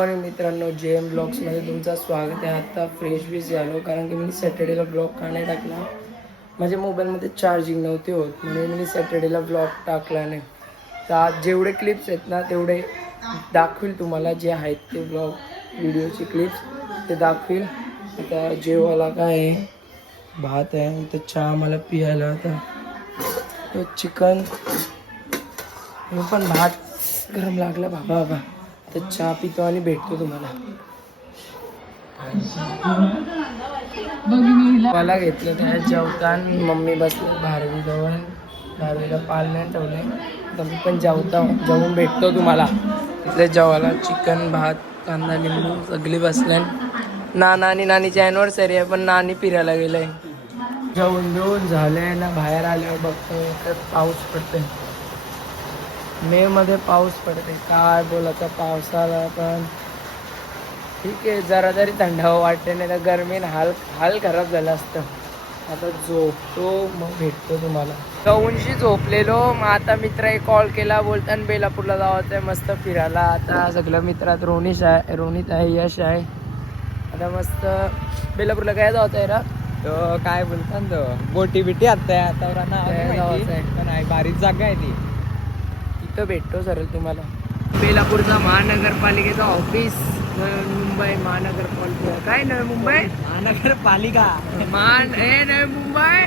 आणि मित्रांनो जेएम ब्लॉग्समध्ये तुमचं स्वागत आहे. आता फ्रेश बीस झालो कारण की मी सॅटर्डेला ब्लॉग का नाही टाकला. माझ्या मोबाईलमध्ये चार्जिंग नव्हती होत म्हणून मी सॅटर्डेला ब्लॉग टाकला नाही. तर आज जेवढे क्लिप्स आहेत ना तेवढे दाखवील तुम्हाला, जे आहेत ते ब्लॉग व्हिडिओचे क्लिप्स ते दाखवील. आता जेवायला काय आहे, भात आहे, तर चहा मला पियायला होता, तो चिकन पण भात गरम लागला बाबा. तर चहा पितो आणि भेटतो तुम्हाला. मला घेतलं त्या जेवतान मम्मी बसले भारवीजवळ, भारवीला पाळण्यात ठेवले. तर मी पण जेवून भेटतो तुम्हाला. तिथले जेवायला चिकन भात कांदा लिंबू सगळी बसल्यान. नाना आणि नानीची ॲनिव्हर्सरी आहे पण नानी फिरायला गेलंय. जेवून बिवून झालंय ना, बाहेर आल्यावर बघतो तर पाऊस पडतोय. मे मध्ये पाऊस पडते, काय बोलायचं पावसाला. पण ठीक आहे, जरा जरी थंडावं वाटते, नाही तर गरमीने हाल खराब झालं असतं. आता झोपतो मग भेटतो तुम्हाला. कौनशी झोपलेलो, मग आता मित्र कॉल केला बोलताना बेलापूरला जायचं आहे मस्त फिरायला. आता सगळं मित्रात रोनित आहे, यश आहे. आता मस्त बेलापूरला काय जायचं आहे रा, तो काय बोलतात तो बोटी बिटी आता जायचं आहे. पण आहे बारीक जागा आहे ती. इथं भेटतो सरळ तुम्हाला. बेलापूरचा महानगरपालिकेचा ऑफिस, मुंबई महानगरपालिका काय नवी मुंबई महानगरपालिका नवी मुंबई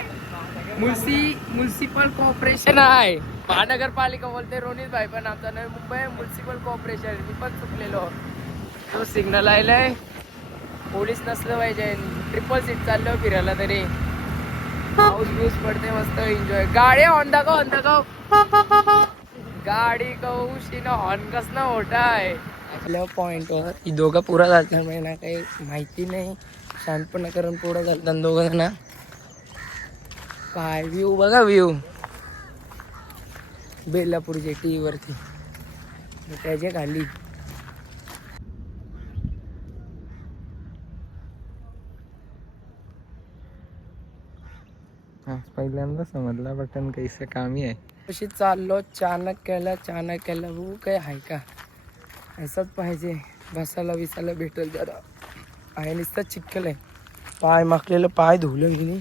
म्युन्सिपल कॉर्पोरेशन आहे. महानगरपालिका बोलते रोनित भाई, पण आमचा नवी मुंबई म्युन्सिपल कॉर्पोरेशन. मी पण चुकलेलो. तो सिग्नल आलाय, पोलीस नसलं पाहिजे. ट्रिपल सीट चाललो फिरायला तरी. पाऊस बिऊस पडते मस्त एन्जॉय. गाडी ऑन दाखव गाडी कौशीनं हॉर्न कसं मोठा आहे. आपल्या पॉईंटवर ही दोघं पुरा झालं म्हणजे ना, काही माहिती नाही, शांतपणा करून पुढं झालं दोघं जण. काय व्ह्यू बघा, व्ह्यू बेलापूर जेटी वरती, त्याच्या खाली पहिल्यांदा समजला बटन कैसे कामी आहे. कशी चाललो चाणक्याला बघू काय आहे का. असंच पाहिजे, बसायला विसायला भेटेल जरा. आहे नुसतं चिखल आहे. पाय माखलेलं, पाय धुवलं गेली,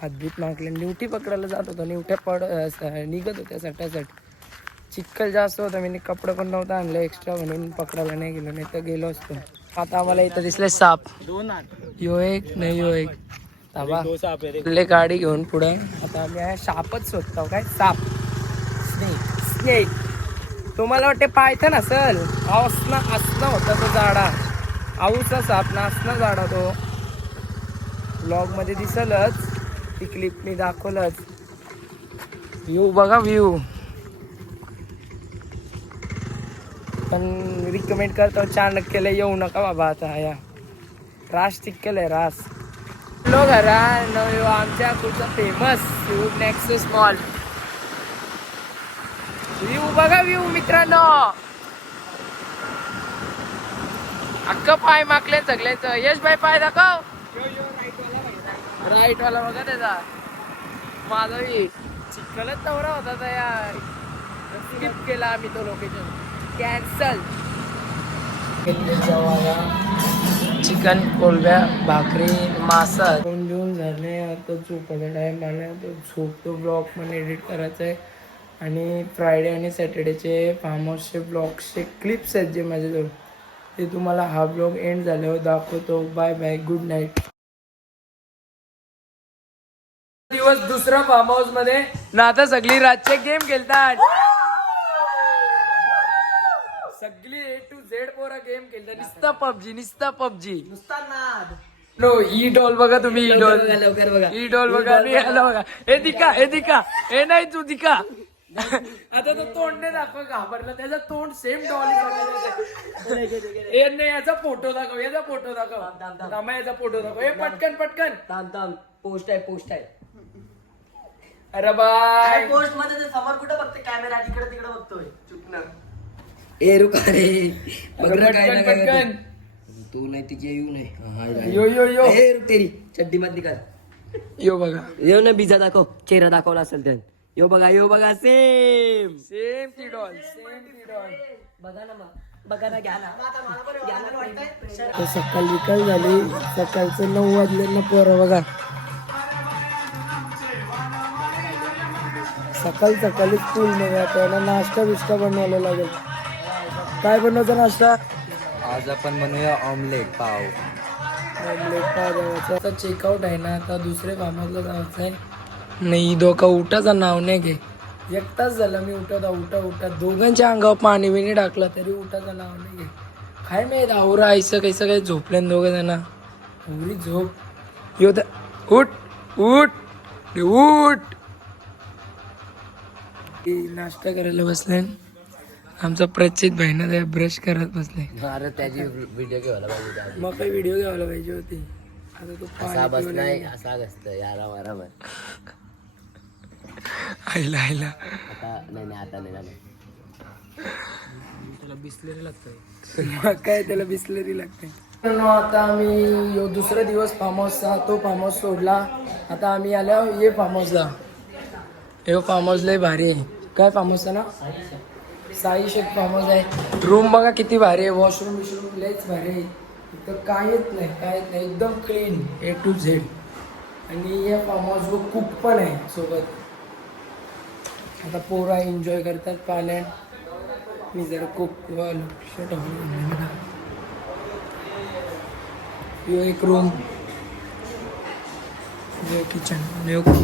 हातबीत माखले. निवटी पकडायला जात होता, निवट्या निघत होत्या सटासट. चिखल जास्त होता, मी कपडे पण नव्हता आणलं एक्स्ट्रा म्हणून पकडायला नाही गेलो, नाही तर गेलो असतो. आता आम्हाला इथं दिसले साप. यो एक नाही यो एक आपले गाडी घेऊन पुढे. आता आम्ही सापच शोधतो. काय साप, स्नेक. तुम्हाला वाटते पायथन असल, असणं होता तो जाडा. आऊचा साप ना, असणं जाडा तो. ब्लॉग मध्ये दिसलच, ती क्लिप मी दाखवलंच. व्ह्यू बघा, व्ह्यू. पण रिकमेंड करतो चाणक्यला येऊ नका बाबा. आता या रास चिक्कल आहे, रास लोक आमच्या पुढचा फेमस नेक्सस मॉल. व्ह्यू बघा, व्ह्यू मित्रांनो. अख्खं पाय माकले सगळ्याच. यश भाई पाय दाखव. राईट वाला बघा त्याचा. माझा चिखलच नवरा होता तर यार, स्किप केला आम्ही तो लोकेशन. कॅन्सल. चिकन, कोलब्या, भाकरी, मासा घेऊन झाले. आता झोपायला टाइम आला, तर झोपतो. ब्लॉग पण एडिट करायचं आहे. आणि फ्रायडे आणि सॅटर्डेचे फार्म हाऊसचे ब्लॉग्सचे क्लिप्स आहेत जे माझ्याजवळ, ते तुम्हाला हा ब्लॉग एंड झाल्यावर दाखवतो. Bye bye, good night. दिवस दुसरा फार्म हाऊस मध्ये ना, आता सगळी रातचे गेम खेळतात. सगळी A to Z पोरा गेम खेळतात. नुसता पबजी नुसता नाद. नो ई डॉल बघा तुम्ही, ई डॉल बघा. हे दिका हे नाही तू दिका. आता तो तोंड नाही दाखव, घाबरला. त्याचा तोंड सेम डॉल. याचा फोटो दाखव, याचा फोटो दाखव. हे पटकन पोस्ट आहे. अरे बाय. पोस्ट मध्ये समोर कुठं बघते कॅमेरा, तिकडे बघतोय चुकनं. ए रुका रे, पटकन. तू नाही तिथे येऊ नाही. यो ए रुक, तेरी चड्डी मत निकाल. यो बघा, यो ना बिजा दाखव, चेहरा दाखवला असेल तर. यो बघा सेम ती डॉल. बघा ना मग. बघा ना घ्या ना घ्या ना वाटतंय तर सकाळ विकाल झाली सकाळचं 9 वाजल्यांना पोरं बघा सकाळी स्कूलमध्ये त्याला नाश्ता बिष्टा बनवायला लागेल काय बनवायचा नाश्ता आज आपण बनवूया ऑमलेट पाव ऑमलेट पाव द्यायचा आता चेकआउट आहे ना आता दुसरे फार्माला जायचं आहे नाही दोघा उठाचं नाव नाही घे एक तास झाला मी उठा दोघांच्या अंगावर पाणी बिणी टाकलं तरी उठाचं नाव नाही घे काय माहित आवरा आईचं कैसं काय झोपल्यान दोघं जण आवरी झोप यो उठ उठ उठ नाश्ता करायला बसले आमचा प्रचित भाईना ते ब्रश करत बसले अरे त्याची व्हिडिओ घ्यायला पाहिजे मग काही व्हिडिओ घ्यायला पाहिजे होती आता तो असा बसलाय असा बसतं यारा बरोबर आईला आता नाही आता नाही तुला बिस्लरी लागतंय मग काय त्याला बिस्लरी लागते आता आम्ही यो दुसरा दिवस फार्म हाऊसचा तो फार्म हाऊस सोडला आता आम्ही आलो ये फार्म हाऊसला हे फार्म हाऊस लय भारी आहे काय फार्म हाऊसचा ना साई शेख फार्म हाऊस आहे रूम बघा किती भारी आहे वॉशरूम बिशरूम लयच भारी आहे इथं काहीच नाही एकदम क्लीन A to Z आणि या फार्म हाऊसवर कुक पण आहे सोबत आता पोरा एन्जॉय करतात पाण्यात मी जरा कुक यो एक रूम किचन कुक